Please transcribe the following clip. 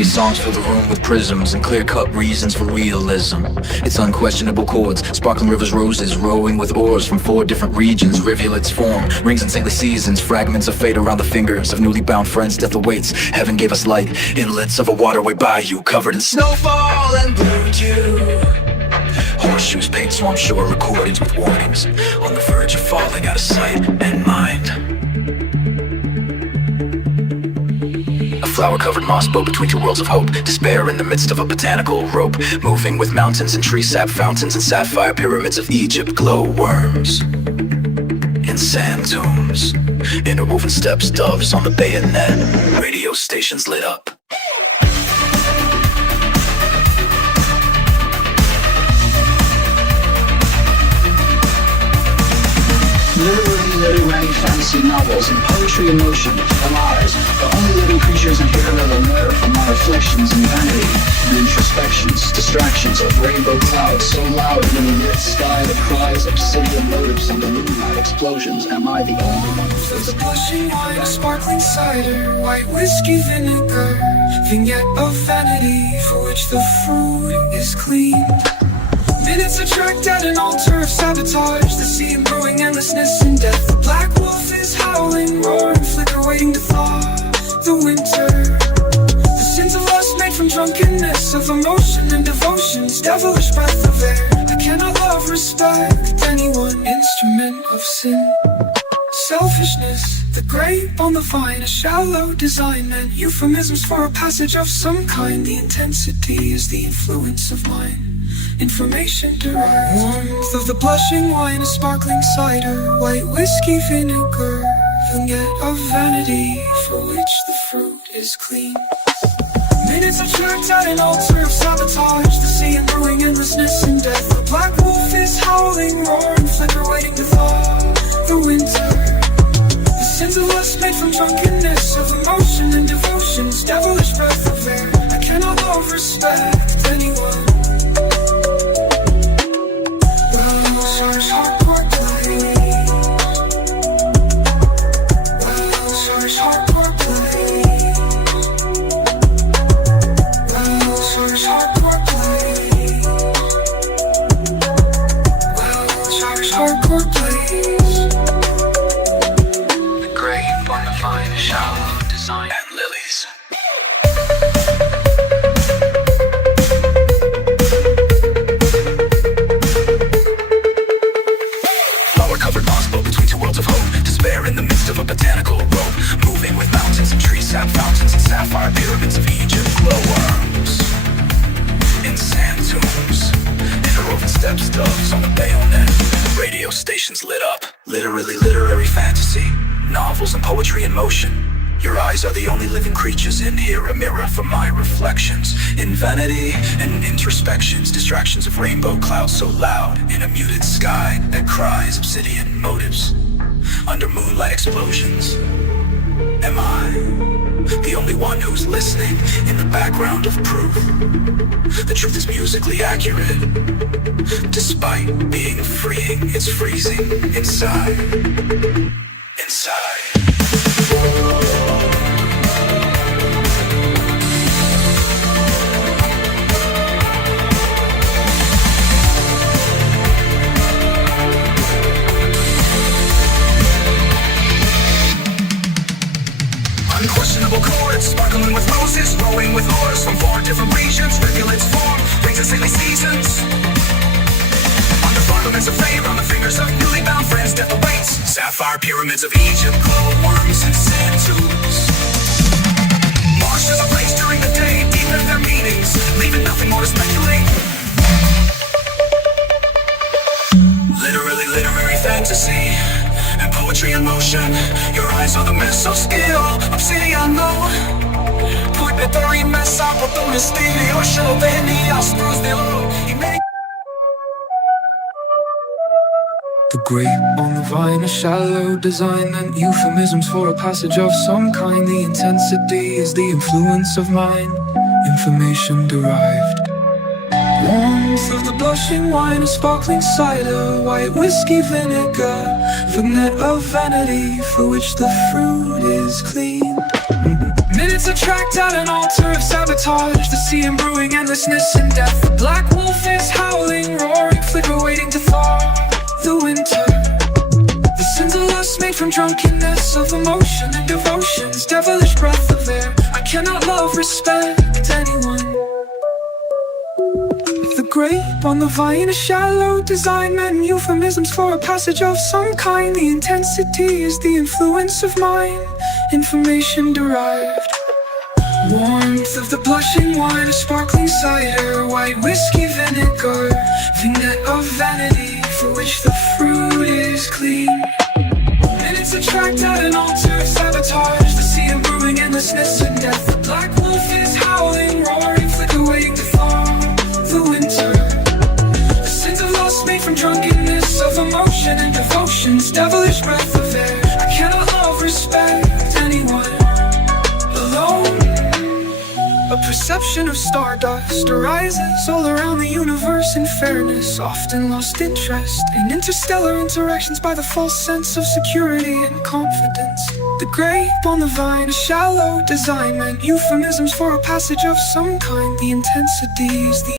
These songs fill the room with prisms and clear-cut reasons for realism. It's unquestionable chords, sparkling rivers, roses, rowing with oars from 4 different regions. Rivulets form, rings and saintly seasons, fragments of fate around the fingers of newly bound friends. Death awaits, heaven gave us light, inlets of a waterway bayou covered in snowfall and blue dew. Horseshoes paint swamp shore recordings with warnings on the verge of falling out of sight and mind. Flower-covered moss boat between 2 worlds of hope. Despair in the midst of a botanical rope, moving with mountains and tree sap fountains and sapphire pyramids of Egypt. Glowworms in sand tombs, interwoven steps, doves on the bayonet. Radio stations lit up. Literary fantasy novels and poetry in motion are ours. The only living creatures in here that will mirror from my reflections and vanity and introspections, distractions of rainbow clouds so loud in the lit sky that cries obsidian motives and the moonlight explosions. Am I the only one? There's a blushing wine, a sparkling cider, white whiskey vinegar, vignette of vanity for which the fruit is clean. Minutes are tracked at an altar of sabotage, the sea and brewing endlessness and death. The black wolf is howling, roaring, flicker waiting to thaw the winter. The sins of lust made from drunkenness, of emotion and devotions, devilish breath of air. I cannot love, respect anyone, instrument of sin. Selfishness, the grape on the vine, a shallow design meant euphemisms for a passage of some kind. The intensity is the influence of mine, information derived. Warmth of the blushing wine, a sparkling cider, white whiskey vinegar, vignette of vanity for which the fruit is clean. Minutes are tracked at an altar of sabotage, the sea and brewing endlessness and death. The black wolf is howling, roaring, flicker waiting to thaw the winter. The sins of lust made from drunkenness, of emotion and devotions, devilish breath of air. I cannot love, respect anyone. Hardcore play. Well, source hardcore play. Well, source hardcore play. Well, source hardcore plays. The grape on the vine, shallow design and lilies. Botanical rope, moving with mountains and tree sap fountains and sapphire pyramids of Egypt. Glowworms in sand tombs, interwoven steps, doves on the bayonet. Radio stations lit up. Literary fantasy, novels and poetry in motion. Your eyes are the only living creatures in here, a mirror for my reflections. In vanity and introspections, distractions of rainbow clouds so loud in a muted sky that cries obsidian motives under moonlight explosions. Am I the only one who's listening in the background of proof? The truth is musically accurate. Despite being freeing, it's freezing inside. Unquestionable chords, sparkling with roses, rowing with oars from 4 different regions. Rivulets form, rings and saintly seasons. Under firmaments of fame, on the fingers of newly bound friends, death awaits. Sapphire pyramids of Egypt, glowworms and sand tubes. Marshes are placed during the day, deep in their meanings, leaving nothing more to speculate. Literary fantasy and poetry in motion. Your eyes are the mess of skill, obsidian no. Puede rimessa por tu misterio, solo venías cruz de oro. The grape on the vine, a shallow design and euphemisms for a passage of some kind. The intensity is the influence of mine, information derived. Warmth of the blushing wine, a sparkling cider, white whiskey vinegar, vignette of vanity for which the fruit is clean. Minutes attract at an altar of sabotage. The sea and brewing endlessness and death. The black wolf is howling, roaring, flicker waiting to thaw the winter. The sins of lust made from drunkenness of emotion and devotion's devilish breath of air. I cannot love, respect anyone. The grape on the vine, a shallow design and euphemisms for a passage of some kind. The intensity is the influence of mind, information derived. Warmth of the blushing wine, a sparkling cider, white whiskey vinegar, vignette of vanity for which the fruit is clean. Minutes attract at an altar of sabotage. The sea and brewing endlessness and death. The black wolf is howling, roaring, flicker waiting to thaw the winter. The sins of lust made from drunkenness of emotion and devotion's devilish breath of air. I cannot love, respect anyone alone. A perception of stardust arises all around the universe in fairness, often lost interest in interstellar interactions by the false sense of security and confidence. The grape on the vine, a shallow design meant euphemisms for a passage of some kind. The intensity is the